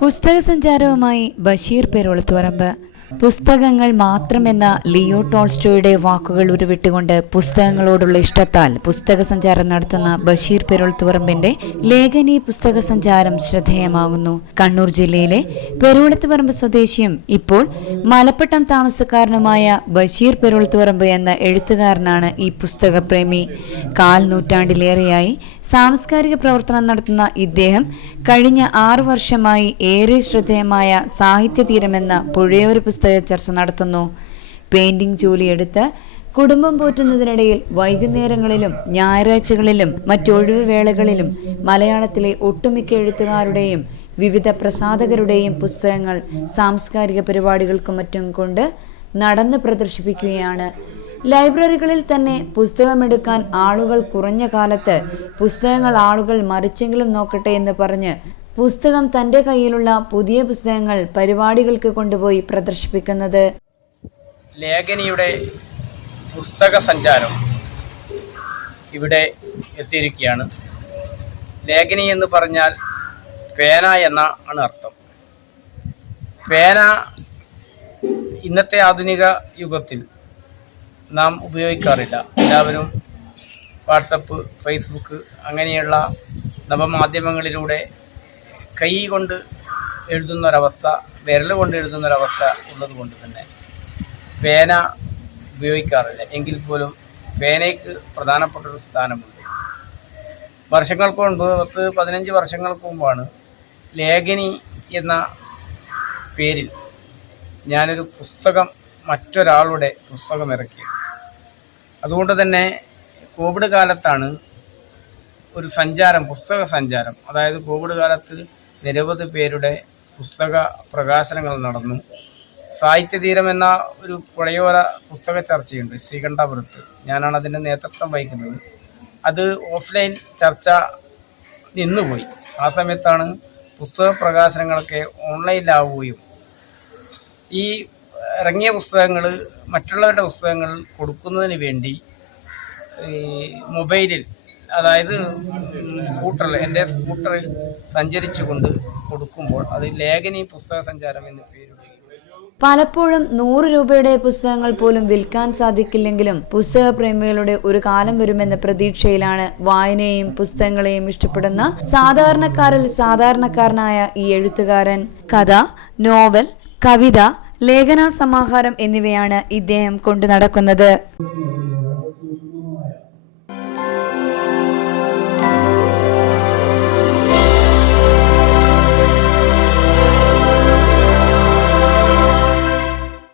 പുസ്തക സഞ്ചാരവുമായി ബഷീർ പെരുളത്തുറമ്പ് പുസ്തകങ്ങൾ മാത്രമെന്ന ലിയോ ടോൾസ്റ്റോയുടെ വാക്കുകൾ ഉരുവിട്ടുകൊണ്ട് പുസ്തകങ്ങളോടുള്ള ഇഷ്ടത്താൽ പുസ്തക സഞ്ചാരം നടത്തുന്ന ബഷീർ പെരുളത്തുറമ്പിന്റെ ലേഖനി പുസ്തക സഞ്ചാരം ശ്രദ്ധേയമാകുന്നു. കണ്ണൂർ ജില്ലയിലെ പെരുളത്തുപറമ്പ് സ്വദേശിയും ഇപ്പോൾ മലപ്പട്ടം താമസക്കാരനുമായ ബഷീർ പെരുളത്തുപറമ്പ് എന്ന എഴുത്തുകാരനാണ് ഈ പുസ്തകപ്രേമി. കാൽ നൂറ്റാണ്ടിലേറെയായി സാംസ്കാരിക പ്രവർത്തനം നടത്തുന്ന ഇദ്ദേഹം കഴിഞ്ഞ ആറു വർഷമായി ഏറെ ശ്രദ്ധേയമായ സാഹിത്യതീരമെന്ന പുസ്തകം പുസ്തക ചർച്ച നടത്തുന്നു. പെയിന്റിംഗ് ജോലിയെടുത്ത് കുടുംബം പോറ്റുന്നതിനിടയിൽ വൈകുന്നേരങ്ങളിലും ഞായറാഴ്ചകളിലും മറ്റൊഴിവ് വേളകളിലും മലയാളത്തിലെ ഒട്ടുമിക്ക എഴുത്തുകാരുടെയും വിവിധ പ്രസാധകരുടെയും പുസ്തകങ്ങൾ സാംസ്കാരിക പരിപാടികൾക്കും മറ്റും കൊണ്ട് നടന്ന് പ്രദർശിപ്പിക്കുകയാണ്. ലൈബ്രറികളിൽ തന്നെ പുസ്തകമെടുക്കാൻ ആളുകൾ കുറഞ്ഞ കാലത്ത് പുസ്തകങ്ങൾ ആളുകൾ മറിച്ചെങ്കിലും നോക്കട്ടെ എന്ന് പറഞ്ഞ് പുസ്തകം തന്റെ കയ്യിലുള്ള പുതിയ പുസ്തകങ്ങൾ പരിപാടികൾക്ക് കൊണ്ടുപോയി പ്രദർശിപ്പിക്കുന്നത്. ലേഖനിയുടെ പുസ്തക സഞ്ചാരം ഇവിടെ എത്തിയിരിക്കുകയാണ്. ലേഖനി എന്ന് പറഞ്ഞാൽ പേന എന്ന ആണ് അർത്ഥം. പേന ഇന്നത്തെ ആധുനിക യുഗത്തിൽ നാം ഉപയോഗിക്കാറില്ല. എല്ലാവരും വാട്സപ്പ് ഫേസ്ബുക്ക് അങ്ങനെയുള്ള നവമാധ്യമങ്ങളിലൂടെ കൈ കൊണ്ട് എഴുതുന്ന എഴുതുന്നൊരവസ്ഥ വിരൽ കൊണ്ട് എഴുതുന്നൊരവസ്ഥ ഉള്ളത് കൊണ്ട് തന്നെ പേന ഉപയോഗിക്കാറില്ല. എങ്കിൽ പോലും പേനയ്ക്ക് പ്രധാനപ്പെട്ടൊരു സ്ഥാനമുണ്ട്. വർഷങ്ങൾക്ക് മുൻപ് പത്ത് പതിനഞ്ച് വർഷങ്ങൾക്ക് മുമ്പാണ് ലേഖനി എന്ന പേരിൽ ഞാനൊരു പുസ്തകം മറ്റൊരാളുടെ പുസ്തകം ഇറക്കി അതുകൊണ്ട് തന്നെ കോവിഡ് കാലത്താണ് ഒരു സഞ്ചാരം പുസ്തക സഞ്ചാരം. അതായത് കോവിഡ് കാലത്ത് നിരവധി പേരുടെ പുസ്തക പ്രകാശനങ്ങൾ നടന്നു. സാഹിത്യതീരം എന്ന ഒരു പുഴയോര പുസ്തക ചർച്ചയുണ്ട് ശ്രീകണ്ഠപുരത്ത്. ഞാനാണ് അതിന്റെ നേതൃത്വം വഹിക്കുന്നത്. അത് ഓഫ്ലൈൻ ചർച്ച നിന്നുപോയി. ആ സമയത്താണ് പുസ്തക പ്രകാശനങ്ങളൊക്കെ ഓൺലൈനിലാവുകയും ഈ ഇറങ്ങിയ പുസ്തകങ്ങൾ മറ്റുള്ളവരുടെ പുസ്തകങ്ങൾ കൊടുക്കുന്നതിന് വേണ്ടി മൊബൈലിൽ അതായത് സ്കൂട്ടറിൽ എന്റെ സ്കൂട്ടറിൽ സഞ്ചരിച്ചുകൊണ്ട് കൊടുക്കുമ്പോൾ അത് ലേഖനി പുസ്തക സഞ്ചാരം എന്ന് പേരിടുകയും പലപ്പോഴും നൂറ് രൂപയുടെ പുസ്തകങ്ങൾ പോലും വിൽക്കാൻ സാധിക്കില്ലെങ്കിലും പുസ്തക പ്രേമികളുടെ ഒരു കാലം വരുമെന്ന പ്രതീക്ഷയിലാണ് വായനയെയും പുസ്തകങ്ങളെയും ഇഷ്ടപ്പെടുന്ന സാധാരണക്കാരിൽ സാധാരണക്കാരനായ ഈ എഴുത്തുകാരൻ. കഥ നോവൽ കവിത ലേഖന സമാഹാരം എന്നിവയാണ് ഇദ്ദേഹം കൊണ്ടു നടക്കുന്നത്.